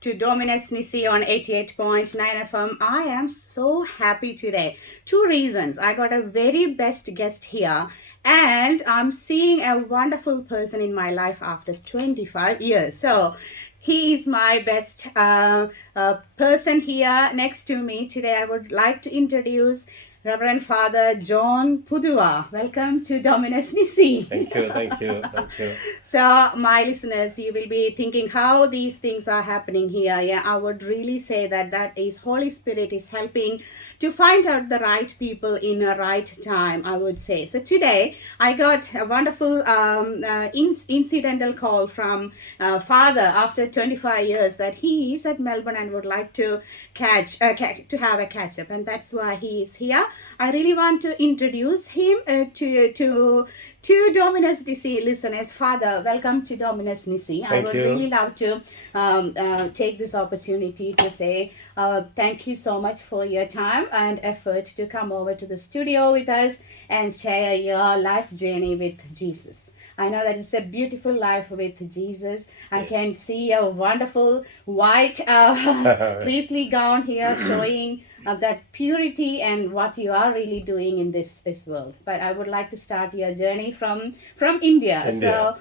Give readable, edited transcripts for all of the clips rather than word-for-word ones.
to Dominus Nisi on 88.9 FM. I am so happy today. Two reasons. I got a very best guest here, and I'm seeing a wonderful person in my life after 25 years. So, he is my best person here next to me today. I would like to introduce Reverend Father John Puthuva. Welcome to Dominus Nisi. Thank you, thank you, thank you. So, my listeners, you will be thinking how these things are happening here. Yeah, I would really say that that is Holy Spirit is helping to find out the right people in a right time, I would say. So, today I got a wonderful incidental call from Father after 25 years that he is at Melbourne and would like to to have a catch up, and that's why he is here. I really want to introduce him to Dominus Nisi listeners. Father, welcome to Dominus Nisi. I would really love to take this opportunity to say thank you so much for your time and effort to come over to the studio with us and share your life journey with Jesus. I know that it's a beautiful life with Jesus. I can see a wonderful white priestly gown here showing that purity and what you are really doing in this world. But I would like to start your journey from India. So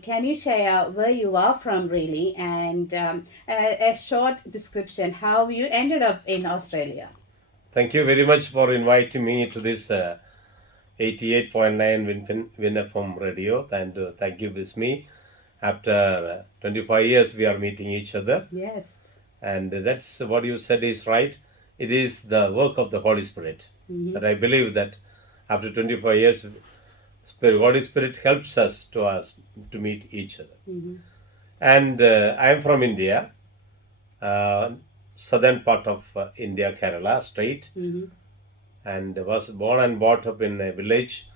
can you share where you are from really, and a short description how you ended up in Australia? Thank you very much for inviting me to this 88.9 Win FM radio, and thank you with me. After 25 years, we are meeting each other. Yes. And that's what you said is right. It is the work of the Holy Spirit. That I believe that after 25 years, Holy Spirit helps us to meet each other. And I am from India, southern part of India, Kerala state, and was born and brought up in a village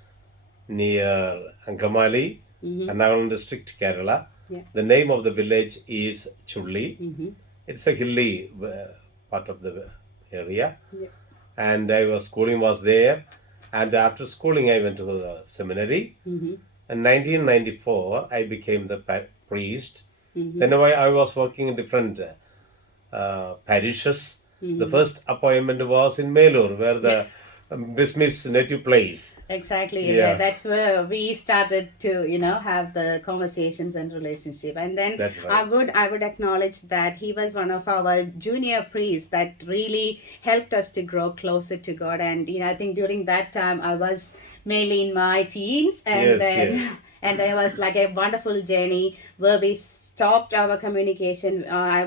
near Ankamali, Ernakulam district, Kerala. The name of the village is Chulli. It's a hilly part of the area. And schooling was there. And after schooling, I went to the seminary. In 1994, I became the priest. Then I was working in different parishes. The first appointment was in Melur, where the Bismith's native place. Exactly. Yeah, that's where we started to, have the conversations and relationship. And then I would acknowledge that he was one of our junior priests that really helped us to grow closer to God. And I think during that time I was mainly in my teens, and and there was like a wonderful journey where we stopped our communication. I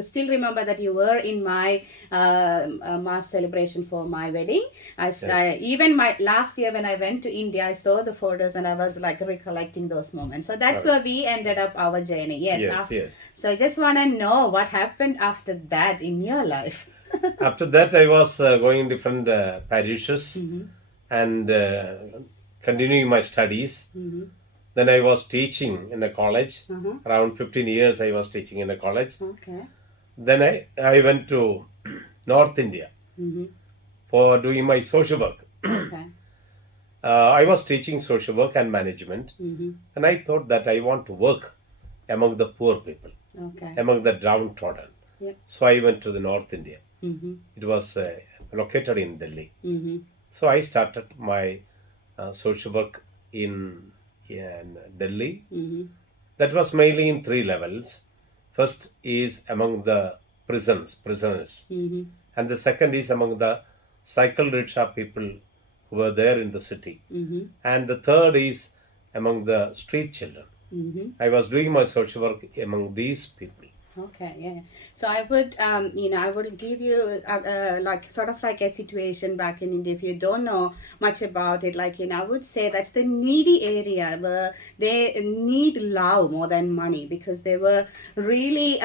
still remember that you were in my mass celebration for my wedding. Even my last year when I went to India, I saw the photos and I was like recollecting those moments. So that's where we ended up our journey. Yes. So I just want to know what happened after that in your life. After that, I was going in different parishes and continuing my studies. Then I was teaching in a college. Around 15 years I was teaching in a college. Then I went to North India for doing my social work. I was teaching social work and management. And I thought that I want to work among the poor people, among the downtrodden. So I went to the North India. It was located in Delhi. So I started my social work in Delhi. That was mainly in 3 levels. First is among the prisoners, and the second is among the cycle rickshaw people who were there in the city, and the third is among the street children. I was doing my social work among these people. So I would, I would give you like sort of like a situation back in India. If you don't know much about it, like, I would say that's the needy area where they need love more than money, because they were really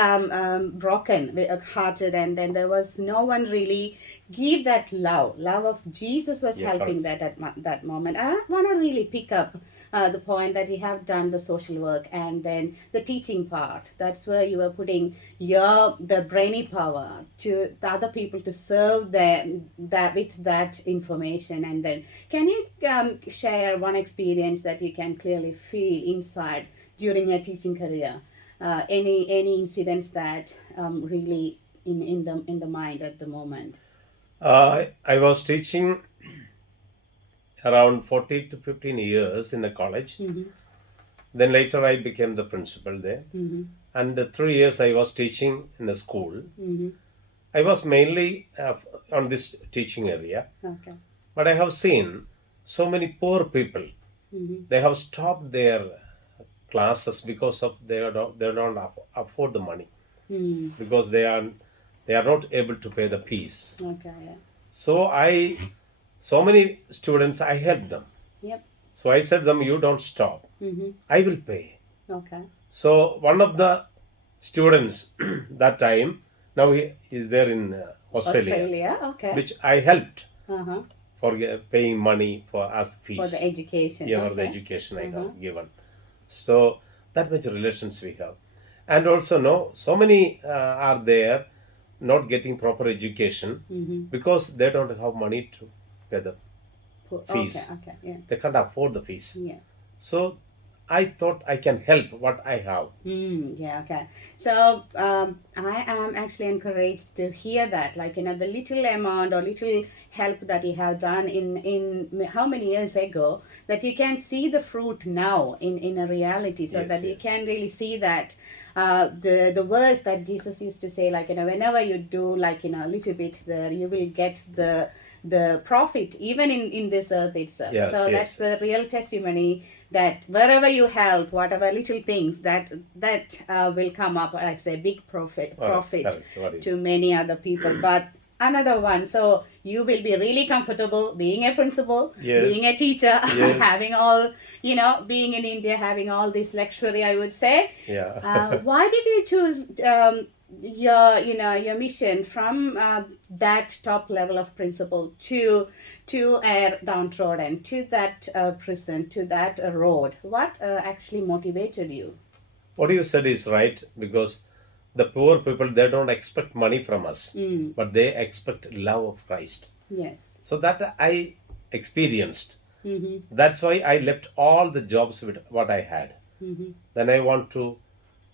broken hearted, and then there was no one really give that love of Jesus was helping that at that moment. I want to really pick up the point that you have done the social work and then the teaching part. That's where you were putting the brainy power to the other people to serve them that with that information. And then can you share one experience that you can clearly feel inside during your teaching career? any incidents that really in the mind at the moment? I was teaching around 40 to 15 years in a college. Mm-hmm. Then later I became the principal there. Mm-hmm. And the 3 years I was teaching in the school. Mm-hmm. I was mainly on this teaching area. Okay. But I have seen so many poor people. Mm-hmm. They have stopped their classes because of they don't afford the money, Mm. because they are not able to pay the fees. Okay. Yeah. So so many students I helped them. Yep. So I said them, you don't stop. Mm-hmm. I will pay. Okay. So one of the students that time, now he is there in Australia, Australia. Okay. which I helped Uh-huh. for paying money for as fees. For the education. Yeah, for the Okay. education I Uh-huh. have given. So that much relations we have. And also no, so many are there not getting proper education Mm-hmm. because they don't have money to pay the Okay. fees. Okay. Yeah. They can't afford the fees. Yeah. So I thought I can help what I have. Yeah, okay. So I am actually encouraged to hear that, like, the little amount or little help that you have done in how many years ago, that you can see the fruit now in a reality, so Yes, that you yes. can really see that the words that Jesus used to say, like, whenever you do, like, a little bit there, you will get the profit even in this earth itself. Yes, So yes. that's the real testimony, that wherever you help, whatever little things, that will come up as a big profit Correct. What is to many other people. But another one, so you will be really comfortable being a principal, Yes. being a teacher, Yes. having all, being in India, having all this luxury, I would say. Yeah. Why did you choose your mission from that top level of principal to a downtrodden, to that prison, to that road? What actually motivated you? What you said is right, because the poor people, they don't expect money from us, Mm. but they expect love of Christ. Yes. So that I experienced. Mm-hmm. That's why I left all the jobs with what I had. Mm-hmm. Then I want to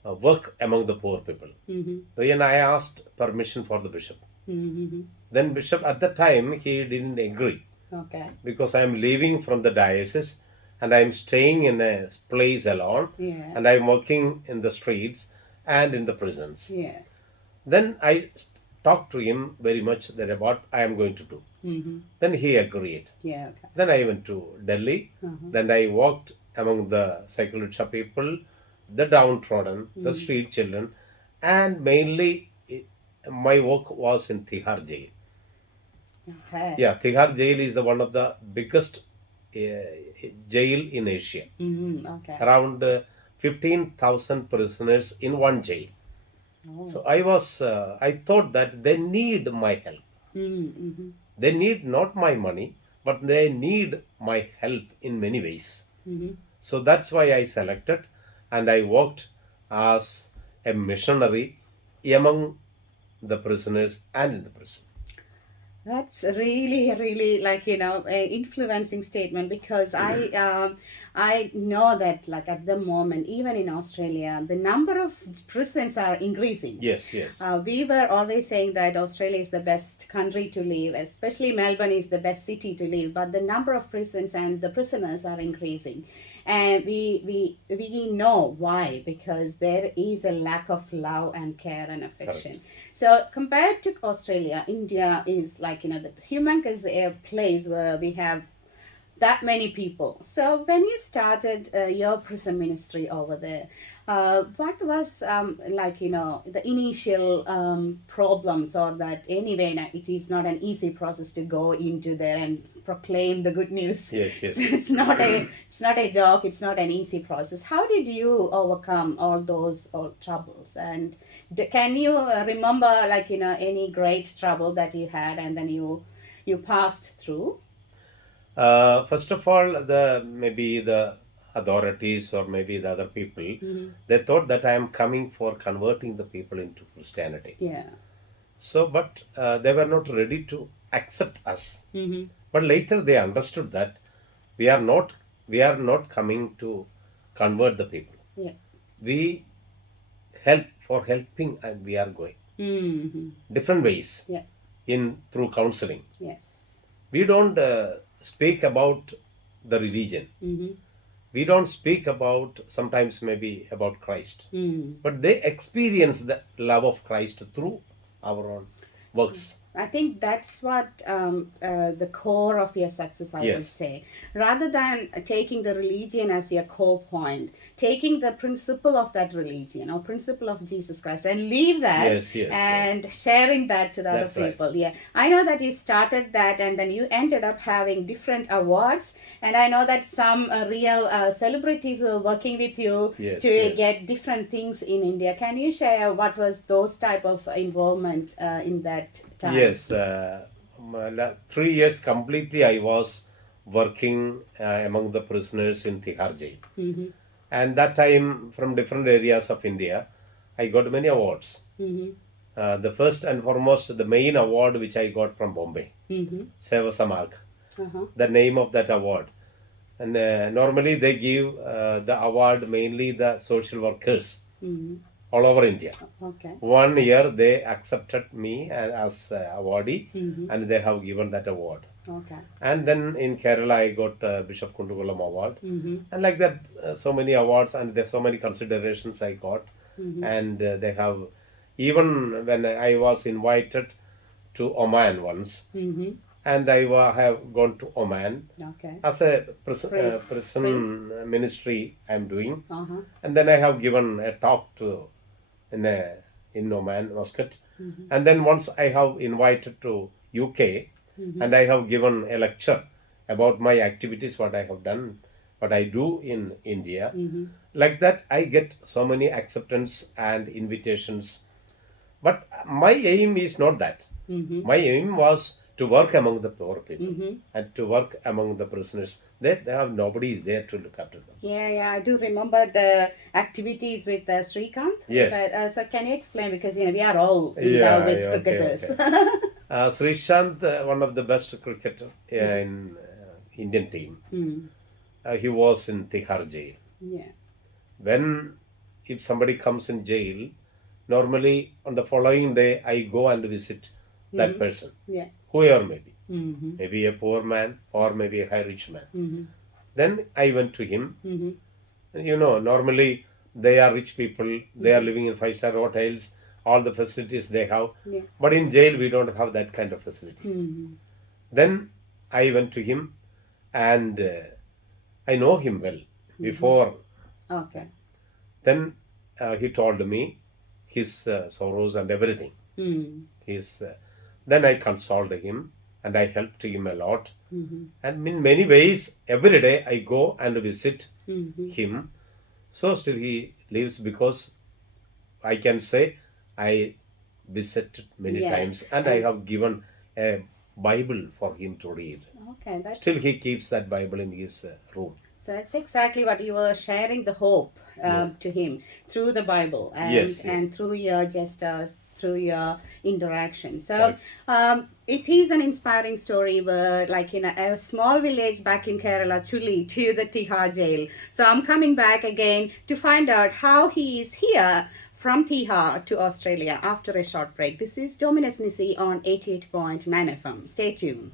work among the poor people. Mm-hmm. Then I asked permission for the bishop. Mm-hmm. Then bishop at the time he didn't agree, Okay. because I am leaving from the diocese and I am staying in a place alone, Yeah. and I am working in the streets and in the prisons. Yeah. Then I talked to him very much that about I am going to do. Mm-hmm. Then he agreed. Yeah. Okay. Then I went to Delhi. Uh-huh. Then I walked among the secular people, the downtrodden, the street children, and mainly my work was in Tihar jail. Okay. Yeah, Tihar jail is the one of the biggest jail in Asia. Mm-hmm. Okay. Around 15,000 prisoners in one jail. Oh. So I thought that they need my help. Mm-hmm. They need not my money, but they need my help in many ways. Mm-hmm. So that's why I selected, and I worked as a missionary among the prisoners and in the prison. That's really, really, like, a influencing statement, because I know that, like, at the moment, even in Australia, the number of prisons are increasing. Yes, yes. We were always saying that Australia is the best country to live, especially Melbourne is the best city to live, but the number of prisons and the prisoners are increasing. And we know why, because there is a lack of love and care and affection. So compared to Australia, India is, like, the humongous a place where we have that many people. So when you started your prison ministry over there, what was like, the initial problems, or that anyway it is not an easy process to go into there and proclaim the good news. Yes, yes. So it's not a joke, it's not an easy process. How did you overcome all those troubles? And can you remember, like, any great trouble that you had and then you passed through? First of all, maybe the authorities or maybe the other people, they thought that I am coming for converting the people into Christianity. Yeah. So, but they were not ready to accept us. Mm-hmm. But later they understood that we are not coming to convert the people. Yeah. We helping, and we are going Mm-hmm. different ways Yeah. in through counseling. Yes. We don't speak about the religion. Mm-hmm. We don't speak about sometimes maybe about Christ, Mm. but they experience the love of Christ through our own works. I think that's what the core of your success, I would Yes. say. Rather than taking the religion as your core point, taking the principle of that religion or principle of Jesus Christ and leave that Yes, yes, yes. and sharing that to the other That's right. people. Yeah, I know that you started that and then you ended up having different awards. And I know that some real celebrities were working with you Yes, to yes. get different things in India. Can you share what was those type of involvement in that time? Yes, 3 years completely I was working among the prisoners in Tihar jail. Mm-hmm. And that time, from different areas of India, I got many awards. Mm-hmm. The first and foremost, the main award which I got from Bombay, Mm-hmm. Seva Samag, Uh-huh. the name of that award. And normally they give the award mainly the social workers Mm-hmm. all over India. Okay. 1 year they accepted me as awardee, Mm-hmm. and they have given that award. Okay. And then in Kerala I got Bishop Kundukulam award, Mm-hmm. and like that so many awards, and there's so many considerations I got. Mm-hmm. And they have, even when I was invited to Oman once, Mm-hmm. and have gone to Oman Okay. as a Praise. prison ministry I'm doing. Uh-huh. And then I have given a talk to in Oman, Muscat. Mm-hmm. And then once I have invited to UK, Mm-hmm. and I have given a lecture about my activities, what I have done, what I do in India. Mm-hmm. Like that, I get so many acceptance and invitations. But my aim is not that. Mm-hmm. My aim was to work among the poor people Mm-hmm. and to work among the prisoners. They have nobody is there to look after them. Yeah, I do remember the activities with Srikanth. Yes. So can you explain, because we are all in Yeah, love with yeah, okay, cricketers. Srishant, one of the best cricketer in Indian team. Mm. He was in Tihar jail. Yeah. When if somebody comes in jail, normally on the following day I go and visit that person, Yeah. whoever may be, Mm-hmm. maybe a poor man or maybe a high rich man. Mm-hmm. Then I went to him. Mm-hmm. Normally they are rich people, they are living in 5-star hotels, all the facilities they have. Yeah. But in jail we don't have that kind of facility. Mm-hmm. Then I went to him, and I know him well before. Okay. Then he told me his sorrows and everything. Mm-hmm. Then I consoled him and I helped him a lot. Mm-hmm. And in many ways, every day I go and visit Mm-hmm. him. So still he lives, because I can say I visited many Yeah. times, and I have given a Bible for him to read. Okay, that's Still he keeps that Bible in his room. so that's exactly what you were sharing, the hope to him through the Bible and Yes, and through your gestures, through your interaction. So Correct. it is an inspiring story where, like in a small village back in Kerala, Chuli, to the Tihar jail. So I'm coming back again to find out how he is here from Tihar to Australia after a short break. This is Dominus Nisi on 88.9 FM. Stay tuned.